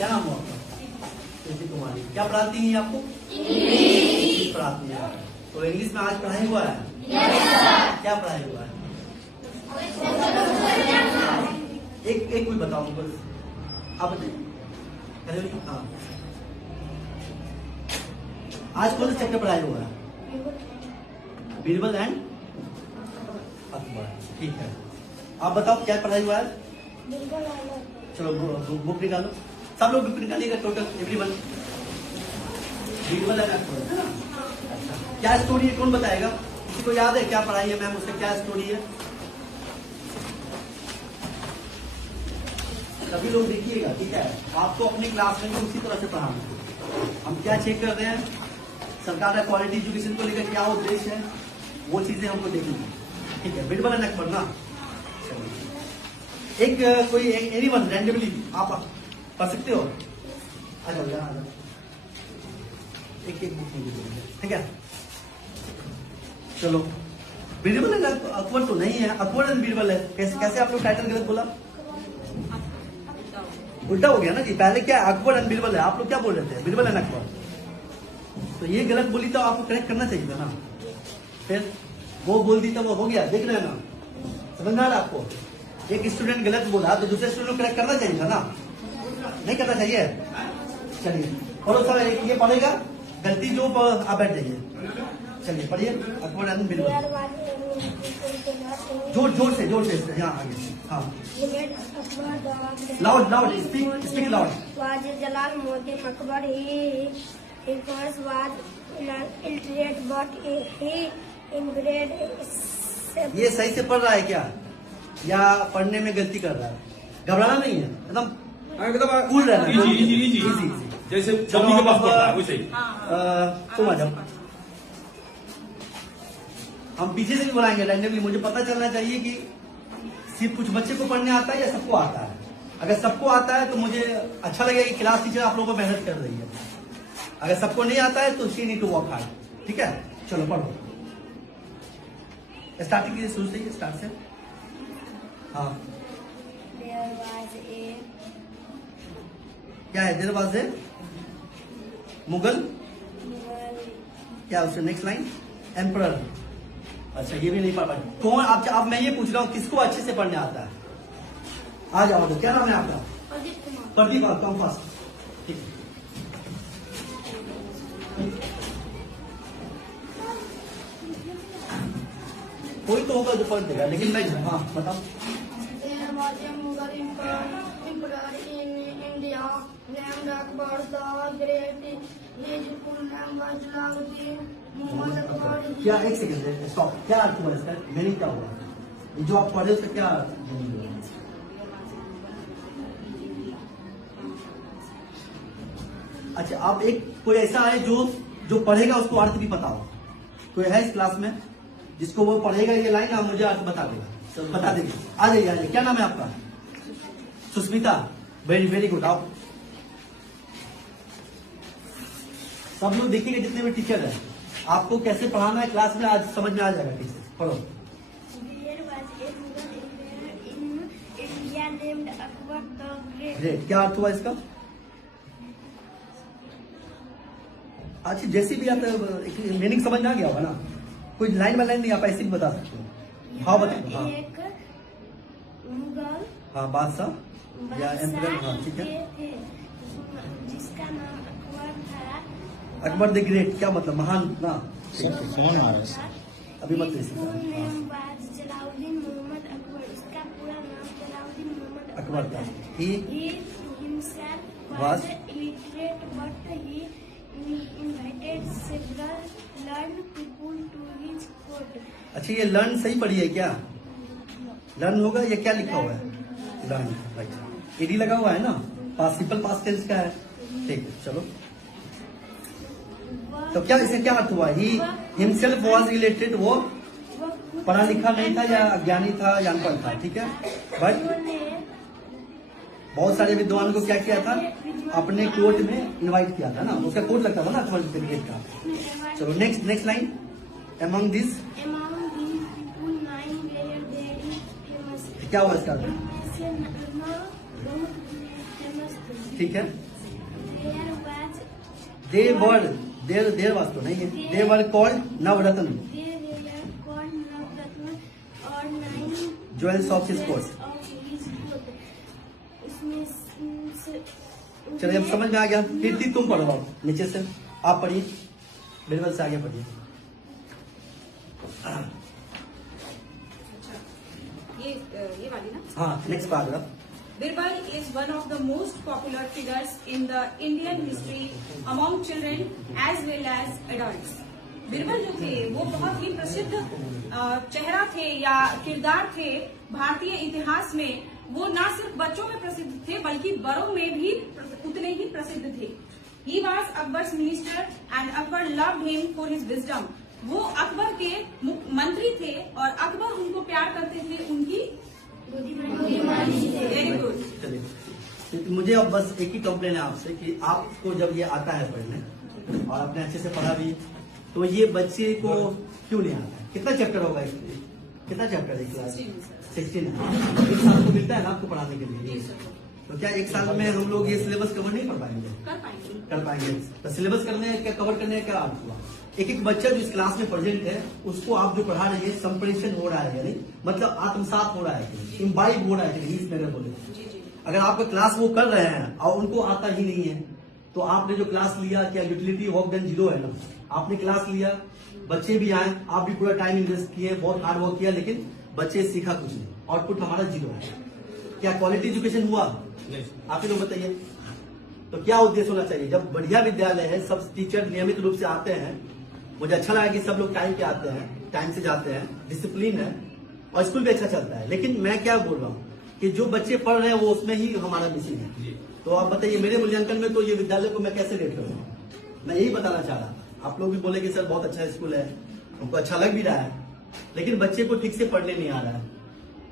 क्या नाम हुआ आपका? कृति कुमारी। क्या पढ़ाती हैं आपको? इंग्लिश पढ़ाती हैं। तो इंग्लिश में आज पढ़ाई हुआ है? क्या पढ़ाई हुआ है? एक कोई बताओ हमको, आप बताइए। हाँ, आज कौन सा चैप्टर पढ़ाई हुआ है? बीरबल एंड अकबर। ठीक है, आप बताओ क्या पढ़ाई हुआ है? चलो बुक निकालो, सब लोग बुक निकालिएगा, total everyone. Birbal and Akbar. क्या स्टोरी है, कौन बताएगा? किसी को याद है क्या पढ़ाई है मैम, उससे क्या स्टोरी है? सभी लोग देखिएगा, ठीक है? आपको अपनी क्लास में भी उसी तरह से पढ़ाना। हम क्या चेक कर रहे हैं, सरकार का क्वालिटी एजुकेशन को लेकर क्या उद्देश्य है, वो चीजें हमको देखनी है, ठीक है? बीरबल एंड अकबर ना, एक कोई एनीवन रैंडमली आप पढ़ सकते हो? आ जाओ यार, आ जाओ। एक बुक नहीं दीजिए, ठीक है? चलो, बीरबल एंड अकबर तो नहीं है, अकबर एंड बीरबल है। कैसे आप लोग टाइटल गलत बोला? उल्टा हो गया ना जी। पहले क्या अकबर एंड बीरबल है, आप लोग क्या बोल रहे थे? बीरबल एंड अकबर। तो ये गलत बोली तो आपको करेक्ट करना चाहिए था ना। फिर वो बोल दी तो वो हो गया, देख रहे हैं ना, समझ में आ रहा है आपको? एक स्टूडेंट गलत बोला तो दूसरे स्टूडेंट को करेक्ट करना चाहिए था ना, नहीं करना चाहिए? चलिए और सब ये पढ़ेगा, गलती जो आप बैठ जाइए। चलिए पढ़िए अकबर एंड बीरबल, जोर से यहाँ आगे। हाँ, loud speak loud. Jalaal Muhammad Akbar, he first was illiterate but he inbred. ये सही से पढ़ रहा है क्या, या पढ़ने में गलती कर रहा है? घबराना नहीं है, एकदम कूल रहना। इजी जैसे चलो के पास पढ़ता है वैसे ही। तुम आ जाओ, हम पीछे से भी बुलाएंगे रैंडमली। मुझे पता चलना चाहिए कि सिर्फ कुछ बच्चे को पढ़ने आता है या सबको आता है। अगर सबको आता है तो मुझे अच्छा लगेगा कि क्लास टीचर आप लोगों को मेहनत कर रही है। अगर सबको नहीं आता है तो she need to work hard, ठीक है? चलो पढ़ो, स्टार्टिंग कीजिए, शुरू से स्टार्ट से। हाँ, क्या है? देयर वाज ए मुगल, क्या उससे नेक्स्ट लाइन? एम्परर। अच्छा, ये भी नहीं पढ़ पाए कौन? अब मैं ये पूछ रहा हूँ किसको अच्छे से पढ़ने आता है? आ जाओ, तो क्या नाम है आपका? प्रदीप। आप कम फास्ट, ठीक है? कोई तो होगा जो पढ़ देगा, लेकिन मैं, हाँ बताओ। There was a Mughal emperor in India named Akbar the Great. His full name was Jalaluddin Muhammad Akbar. क्या, एक सेकंड स्टॉप, क्या अर्थ हुआ इसका? मीनिंग क्या हुआ? जो आप पढ़े उसका क्या? अच्छा, आप एक कोई ऐसा है जो पढ़ेगा उसको अर्थ भी पता हो? कोई है इस क्लास में जिसको वो पढ़ेगा ये लाइन, आप मुझे अर्थ बता देगा? सब बता देंगे। आ जाइए। क्या नाम है आपका? सुस्मिता। Very good. आओ सब लोग देखिएगा, जितने भी टीचर है, आपको कैसे पढ़ाना है क्लास में आज समझ में आ जाएगा। ठीक से पढ़ो। There was a Mughal emperor in India named Akbar the Great. Great. क्या अर्थ हुआ इसका? अच्छा, जैसे भी आप मीनिंग समझ में आ गया होगा ना? कोई लाइन बाय लाइन नहीं, आप ऐसे भी बता सकते हो। हाँ बताओ। हाँ, एक मुगल हाँ बादशाह या एम्परर, हाँ ठीक है, जिसका नाम अकबर था। Akbar the great. क्या मतलब? महान ना? कौन महाराज? अभी मत जलाउद्दीन मोहम्मद अकबर। इसका पूरा नाम जलाउद्दीन मोहम्मद अकबर था। He himself was illiterate, but he invited several learned people to his court. अच्छा, ये लर्न सही पढ़ी है क्या? लर्न होगा, ये क्या लिखा हुआ है? Learn, right. एडी लगा हुआ है ना? पार्टिसिपल पास्ट टेंस का है, ठीक है? चलो, तो क्या इससे क्या अर्थ हुआ? ही हिमसेल्फ वाज रिलेटेड, वो पढ़ा लिखा नहीं था या ज्ञानी था या अनपढ़ था, ठीक है? बट बहुत सारे विद्वान को क्या किया था? अपने कोर्ट में इनवाइट किया था ना, उसका कोर्ट लगता था ना अकबर द ग्रेट का। चलो नेक्स्ट लाइन। अमंग दिस, क्या हुआ इसका? ठीक है। There was देर वाज तो नहीं है, they were called Navratna there were called Navratna or 9 jewels of his courts. उसमें चलिए अब समझ में आ गया। कीर्ति तुम पढ़ो नीचे से, आप पढ़िए, बिरबल से आगे पढ़िए। ये वाली ना। हाँ, next paragraph. Birbal is one of the most popular figures in the Indian history among children as well as adults. Birbal जो थे वो बहुत ही प्रसिद्ध चेहरा थे या किरदार थे भारतीय इतिहास में। वो न सिर्फ बच्चों में प्रसिद्ध थे बल्कि बड़ों में भी उतने ही प्रसिद्ध थे। He was Akbar's minister and Akbar loved him for his wisdom. वो अकबर के मंत्री थे और अकबर उनको प्यार करते थे, उनकी वेरी गुड। चलिए, मुझे अब बस एक ही कंप्लेन है आपसे कि आपको जब ये आता है पढ़ने और आपने अच्छे से पढ़ा भी, तो ये बच्चे को क्यों नहीं आता है? कितना चैप्टर होगा इसमें? कितना चैप्टर है क्लास? 16 है। एक साल तो मिलता है ना आपको पढ़ाने के लिए, तो क्या एक साल में हम लोग ये सिलेबस कवर नहीं कर पाएंगे? कर पाएंगे। तो सिलेबस करने क्या कवर करने का क्या अर्थ हुआ? एक एक बच्चा जो इस क्लास में प्रेजेंट है उसको आप जो पढ़ा रहे हैं संप्रेषण हो रहा है, यानी मतलब आत्मसात हो रहा है, इम्बाइब हो रहा है, इंग्लिश में अगर बोले। अगर आपका क्लास वो कर रहे हैं और उनको आता ही नहीं है, तो आपने जो क्लास लिया क्या यूटिलिटी वर्क डन 0 है ना? आपने क्लास लिया, बच्चे भी आए, आप भी पूरा टाइम इन्वेस्ट किए, बहुत हार्ड वर्क किया, लेकिन बच्चे सीखा कुछ नहीं, आउटपुट हमारा 0 है। क्या क्वालिटी एजुकेशन हुआ? आप ही लोग बताइए। तो क्या उद्देश्य होना चाहिए? जब बढ़िया विद्यालय है, सब टीचर नियमित रूप से आते हैं, मुझे अच्छा लगा कि सब लोग टाइम पे आते हैं, टाइम से जाते हैं, डिसिप्लिन है और स्कूल भी अच्छा चलता है। लेकिन मैं क्या बोल रहा हूँ कि जो बच्चे पढ़ रहे हैं वो उसमें ही हमारा मिसिंग है। तो आप बताइए, मेरे मूल्यांकन में तो ये विद्यालय को मैं कैसे रेट करूँ? मैं यही बताना चाह रहा था। आप लोग भी बोले कि सर बहुत अच्छा स्कूल है, हमको अच्छा लग भी रहा है, लेकिन बच्चे को ठीक से पढ़ने नहीं आ रहा है,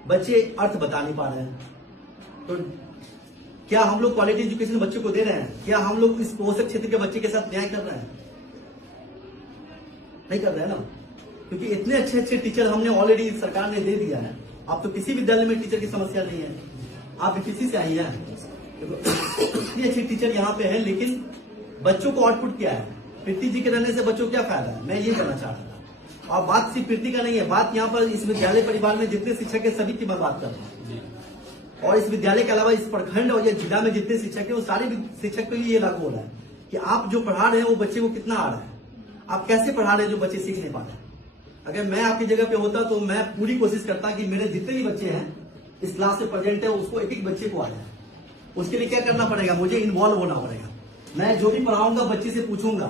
बच्चे अर्थ बता नहीं पा रहे हैं। तो क्या हम लोग क्वालिटी एजुकेशन बच्चों को दे रहे हैं? क्या हम लोग इस पोषक क्षेत्र के बच्चे के साथ न्याय कर रहे हैं? नहीं कर रहे हैं ना, क्योंकि इतने अच्छे अच्छे टीचर हमने ऑलरेडी सरकार ने दे दिया है। अब तो किसी विद्यालय में टीचर की समस्या नहीं है, आप किसी से आई हैं, इतनी अच्छी टीचर यहाँ पे है, लेकिन बच्चों को आउटपुट क्या है? प्रीति जी के रहने से बच्चों को क्या फायदा है? मैं ये कहना चाह रहा था। और बात सिर्फ प्रीति का नहीं है, बात यहाँ पर इस विद्यालय परिवार में जितने शिक्षक है सभी की मैं बात कर रहा हूँ। और इस विद्यालय के अलावा इस प्रखंड और ये जिला में जितने शिक्षक है वो सारे शिक्षक को ये लागू हो रहा है कि आप जो पढ़ा रहे हैं वो बच्चे को कितना आ रहा है, आप कैसे पढ़ा रहे हैं जो बच्चे सीख नहीं पा रहे हैं। अगर मैं आपकी जगह पे होता तो मैं पूरी कोशिश करता कि मेरे जितने भी बच्चे हैं इस क्लास में प्रेजेंट है उसको एक एक बच्चे को आ जाए। उसके लिए क्या करना पड़ेगा? मुझे इन्वॉल्व होना पड़ेगा। मैं जो भी पढ़ाऊंगा बच्चे से पूछूंगा,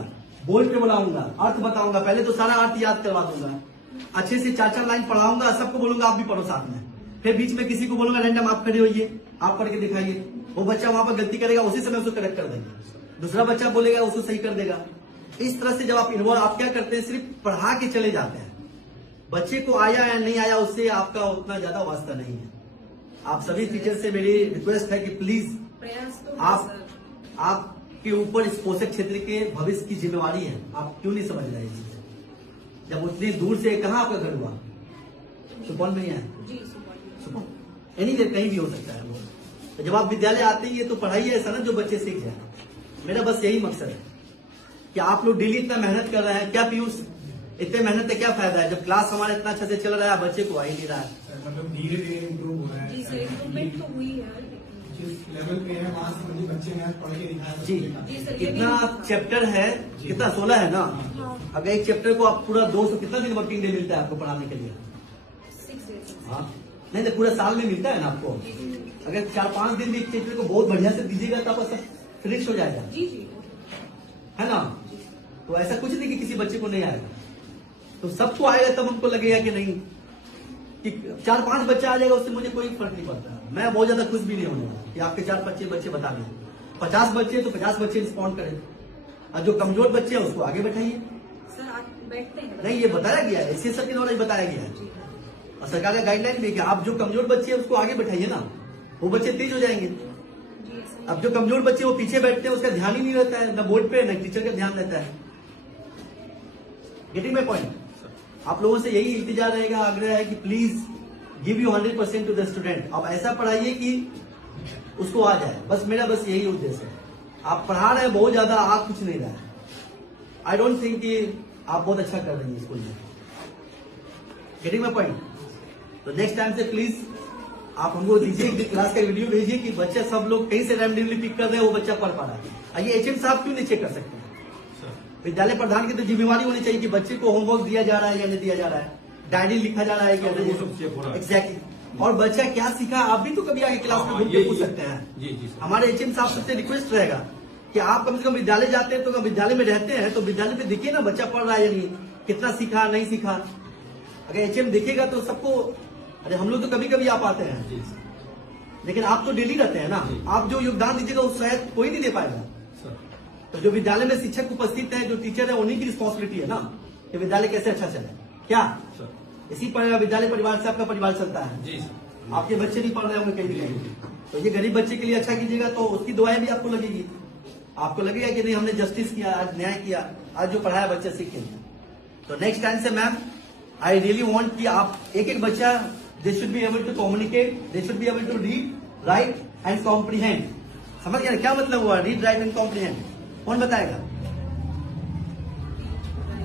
बोर्ड पे बुलाऊंगा, अर्थ बताऊंगा, पहले तो सारा अर्थ याद करवा दूंगा, अच्छे से 4-4 लाइन पढ़ाऊंगा, सबको बोलूंगा आप भी पढ़ो साथ में। फिर बीच में किसी को बोलूंगा रैंडम आप खड़े होइए, आप पढ़ के दिखाइए। वो बच्चा वहां पर गलती करेगा, उसी समय उसको करेक्ट कर देंगे, दूसरा बच्चा बोलेगा उसको सही कर देगा। इस तरह से जब आप इन्वॉल्व, आप क्या करते हैं सिर्फ पढ़ा के चले जाते हैं, बच्चे को आया या नहीं आया उससे आपका उतना ज्यादा वास्ता नहीं है। आप सभी टीचर से मेरी रिक्वेस्ट है कि प्लीज प्रयास तो आपके ऊपर इस पोषक क्षेत्र के भविष्य की जिम्मेवारी है। आप क्यों नहीं समझ रहे हैं? जब उतनी दूर से, कहाँ आपका घर हुआ? सुपौल में ही है? सुपौल एनी देर कहीं भी हो सकता है। तो जब आप विद्यालय आते हैं तो पढ़ाइए ऐसा ना जो बच्चे सीख जाए। मेरा बस यही मकसद है कि आप लोग डेली इतना मेहनत कर रहे हैं, क्या पीयूष इतने मेहनत का क्या फायदा है जब क्लास हमारा इतना अच्छा से चल रहा है, बच्चे को आ ही नहीं रहा है। मतलब धीरे धीरे इम्प्रूव हो रहा है। जी सर, इम्प्रूवमेंट तो हुई है। जिस लेवल पे है वहाँ से बच्चे मैथ पढ़ के दिखाए। जी सर, कितना चैप्टर है? कितना 16 है ना? अगर एक चैप्टर को आप पूरा 200 कितना दिन वर्किंग डे मिलता है आपको पढ़ाने के लिए? 6 days। हाँ, नहीं तो पूरा साल में मिलता है ना आपको। अगर 4-5 दिन भी एक चैप्टर को बहुत बढ़िया से दीजिएगा तो आपका सब फिनिश हो जाएगा, जी जी, है ना? तो ऐसा कुछ नहीं कि किसी बच्चे को नहीं आएगा, तो सबको आएगा तब हमको लगेगा कि नहीं कि 4-5 बच्चा आ जाएगा उससे मुझे कोई फर्क नहीं पड़ता। मैं बहुत ज्यादा खुश भी नहीं होने वाला कि आपके 4-5 बच्चे बता दें। 50 बच्चे तो 50 बच्चे रिस्पॉन्ड करें, और जो कमजोर बच्चे हैं उसको आगे बैठाइए। सर आप बैठते हैं? नहीं, ये बताया गया है, एससी के नॉलेज बताया गया है और सरकार का गाइडलाइन भी है कि आप जो कमजोर बच्चे हैं उसको आगे बैठाइए ना, वो बच्चे तेज हो जाएंगे। जी सर। अब जो कमजोर बच्चे वो पीछे बैठते हैं उसका ध्यान ही नहीं रहता है, न बोर्ड पे न टीचर का ध्यान रहता है। Getting my point? आप लोगों से यही इंतजार रहेगा, आग्रह है कि please give you 100% to the student. अब ऐसा पढ़ाइए कि उसको आ जाए। बस मेरा बस यही उद्देश्य है। आप पढ़ा रहे हैं बहुत ज्यादा, आप कुछ नहीं रहे। आई डोंट थिंक कि आप बहुत अच्छा कर रही हैं स्कूल में। Getting my point? तो नेक्स्ट टाइम से प्लीज आप हमको दीजिए क्लास का वीडियो भेजिए कि बच्चे सब लोग कहीं से रैंडमली पिक कर रहे हैं, वो बच्चा पढ़ पा रहा है। आइए एचएम साहब क्यों नहीं चेक कर सकते हैं? विद्यालय प्रधान की तो जिम्मेवारी होनी चाहिए कि बच्चे को होमवर्क दिया जा रहा है या नहीं दिया जा रहा है, डायरी लिखा जा रहा है क्या नहीं। एग्जैक्टली। और बच्चा क्या सीखा आप भी तो कभी आगे क्लास में घूम के पूछ सकते हैं। जी जी सर। हमारे एचएम साहब सबसे रिक्वेस्ट रहेगा कि आप कम से कम विद्यालय जाते हैं तो विद्यालय में रहते हैं तो विद्यालय पे देखिए ना बच्चा पढ़ रहा है या नहीं, कितना सीखा नहीं सीखा। अगर एचएम देखेगा तो सबको, अरे हम लोग तो कभी कभी आप आते हैं, जी सर। लेकिन आप तो डेली रहते हैं ना, आप जो योगदान दीजिएगा वो शायद कोई नहीं दे पाएगा। सर तो जो विद्यालय में शिक्षक उपस्थित है, जो टीचर है, उन्हीं की रिस्पॉन्सिबिलिटी है ना कि विद्यालय कैसे अच्छा चले। क्या सर। इसी पर विद्यालय परिवार से आपका परिवार चलता है। जी सर। आपके बच्चे नहीं पढ़ रहे होंगे कहीं भी कहीं, तो ये गरीब बच्चे के लिए अच्छा कीजिएगा तो उसकी दुआएं भी आपको लगेगी। आपको लगेगा कि नहीं हमने जस्टिस किया, आज न्याय किया, आज जो पढ़ाया बच्चे सीखे। तो नेक्स्ट टाइम से मैम आई रियली वांट कि आप एक एक बच्चा they should be able to communicate, they should be able to read, write and comprehend. समझ गया क्या मतलब हुआ रीड, राइट एंड कॉम्प्रीहेंड? कौन बताएगा?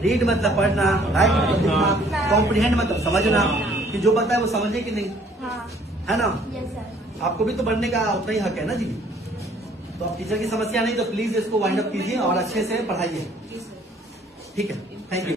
रीड मतलब पढ़ना, राइट मतलब लिखना, कॉम्प्रीहेंड मतलब समझना, कि जो पता है वो समझे कि नहीं, हाँ है ना? Yes sir. आपको भी तो बढ़ने का उतना ही हक है ना जी। तो आप टीचर की समस्या नहीं तो प्लीज इसको वाइंड अप कीजिए और अच्छे से पढ़ाइए। जी सर। ठीक है, थैंक यू।